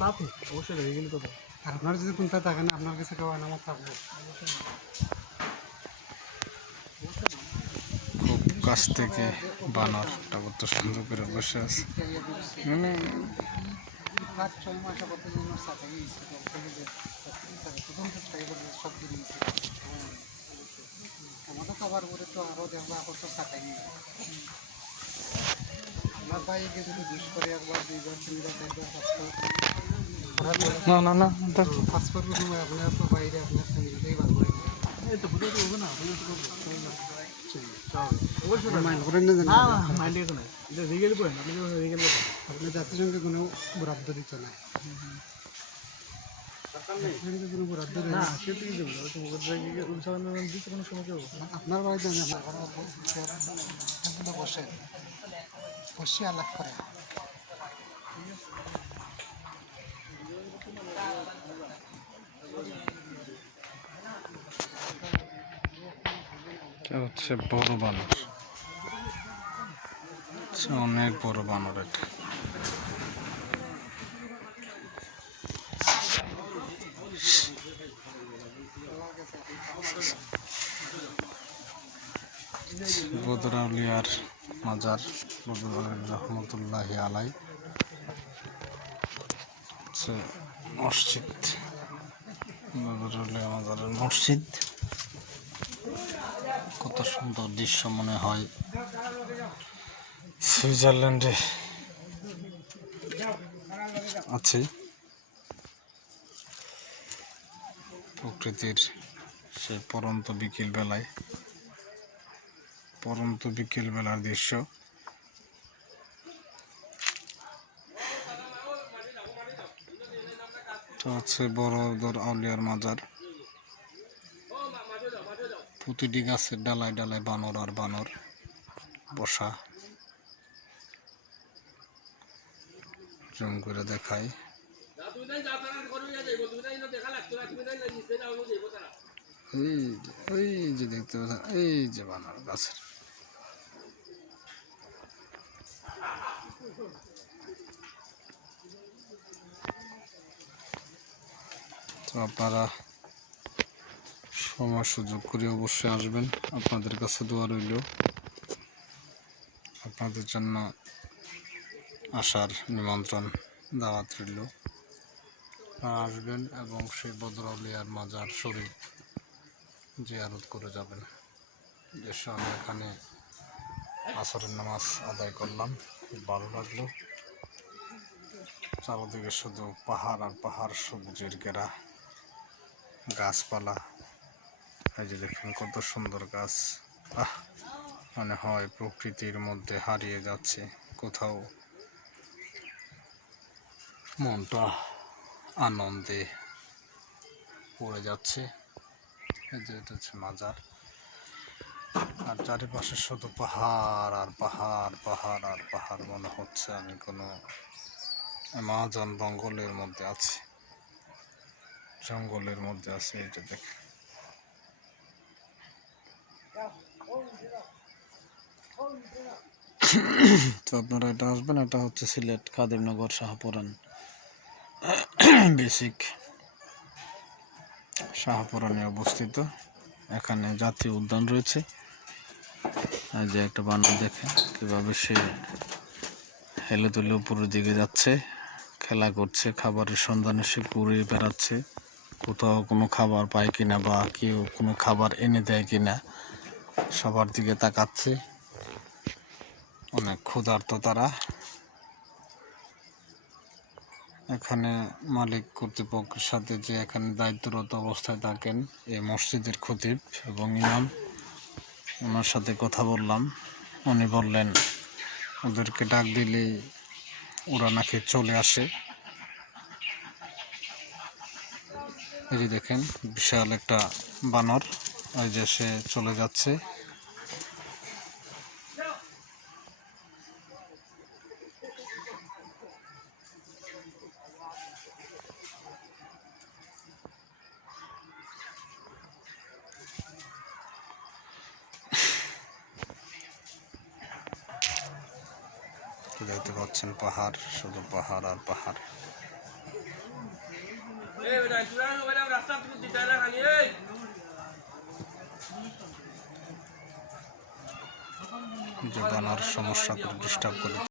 বাপু অবশ্যই রয়ে গেলে কথা। আর আপনার যদি কোনটা থাকে না আপনার কাছে কেউ আনামত থাকবো। খুব কাছ থেকে বানরটা কত সুন্দর করে বসে আছে। মানে 5-6 মাস আপাতত জন্য সাথে গিয়েছে প্রথম থেকে সব দূরে গেছে। আমাদের তো আবার ওরে তো আরও দেখবো এখন তো সাথে গিয়ে আমার ভাইকে যদি দুষ করে একবার 2বার 3বার 4বার 5বার না না না, পাসপোর্ট সময় আপনার তো বাইরে আপনার ফ্যামিলিতেই বার করে এই তো বুঝতে হবে না আপনি জাতিসংঘে কোনো বরাদ্দ দিত না আপনার বাড়িতে বসে বসে আলাপ করে এটা হচ্ছে বড় বানর, অনেক বড় বানর এটা। বদর আউলিয়ার মাজার, বদর আউলিয়া রহমতুল্লাহ আলাই হচ্ছে মসজিদ, বদর আউলিয়া মাজারের মসজিদ। কত সুন্দর দৃশ্য মনে হয় সুইজারল্যান্ডে আছে। প্রকৃতির সেই পরন্ত বিকেল বেলার দৃশ্য। এটা হচ্ছে বদর আউলিয়ার মাজার। প্রতিটি গাছের ডালায় ডালায় বানর আর বানর বসা। জুম করে দেখাই, ওই যে দেখতে পাচ্ছেন, এই যে বানর গাছের। তো আপনারা সময় সুযোগ করে অবশ্যই আসবেন। আপনাদের কাছে দোয়া রইল, আপনাদের জন্য আসার নিমন্ত্রণ, দাওয়াত রইল। আসবেন এবং সেই বদর আউলিয়ার মাজার শরীফ জিয়ারত করে যাবেন। দেশে আমি এখানে আসরের নামাজ আদায় করলাম, খুব ভালো লাগলো। চারদিকে শুধু পাহাড় আর পাহাড়, সবুজের ঘেরা গাছপালা। এই যে দেখেন কত সুন্দর গাছ। মনে হয় প্রকৃতির মধ্যে হারিয়ে যাচ্ছে কোথাও, মনটা আনন্দে পড়ে যাচ্ছে। এই যে এটা হচ্ছে মাজার, আর চারিপাশে শুধু পাহাড় আর পাহাড়, পাহাড় আর পাহাড়। মনে হচ্ছে আমি কোনো অ্যামাজন জঙ্গলের মধ্যে আছি, জঙ্গলের মধ্যে আছে। এই যে দেখেন, তো আপনারা এটা আসবেন। এটা হচ্ছে সিলেট খাদিমনগর শাহপুরান বেসিক শাহপুরানে অবস্থিত। এখানে জাতীয় উদ্যান রয়েছে। আর যে একটা বানর দেখে কিভাবে সে হেলে তুলে উপরের দিকে যাচ্ছে, খেলা করছে, খাবারের সন্ধানে সে ঘুরে বেড়াচ্ছে। কোথাও কোনো খাবার পায় কিনা বা কেউ কোনো খাবার এনে দেয় কিনা সবার দিকে তাকাচ্ছে। অনেক ক্ষুধার্ত তারা। এখানে মালিক কর্তৃপক্ষের সাথে যে এখানে দায়িত্বরত অবস্থায় থাকেন এই মসজিদের খতিব এবং ইমাম, ওনার সাথে কথা বললাম। উনি বললেন ওদেরকে ডাক দিলেই ওরা নাকি চলে আসে। এই যে দেখেন বিশাল একটা বানর, ওই যে সে চলে যাচ্ছে। দেখতে পাচ্ছেন পাহাড়, শুধু পাহাড় আর পাহাড়। যে বানর সমস্যা করে ডিস্টার্ব করে।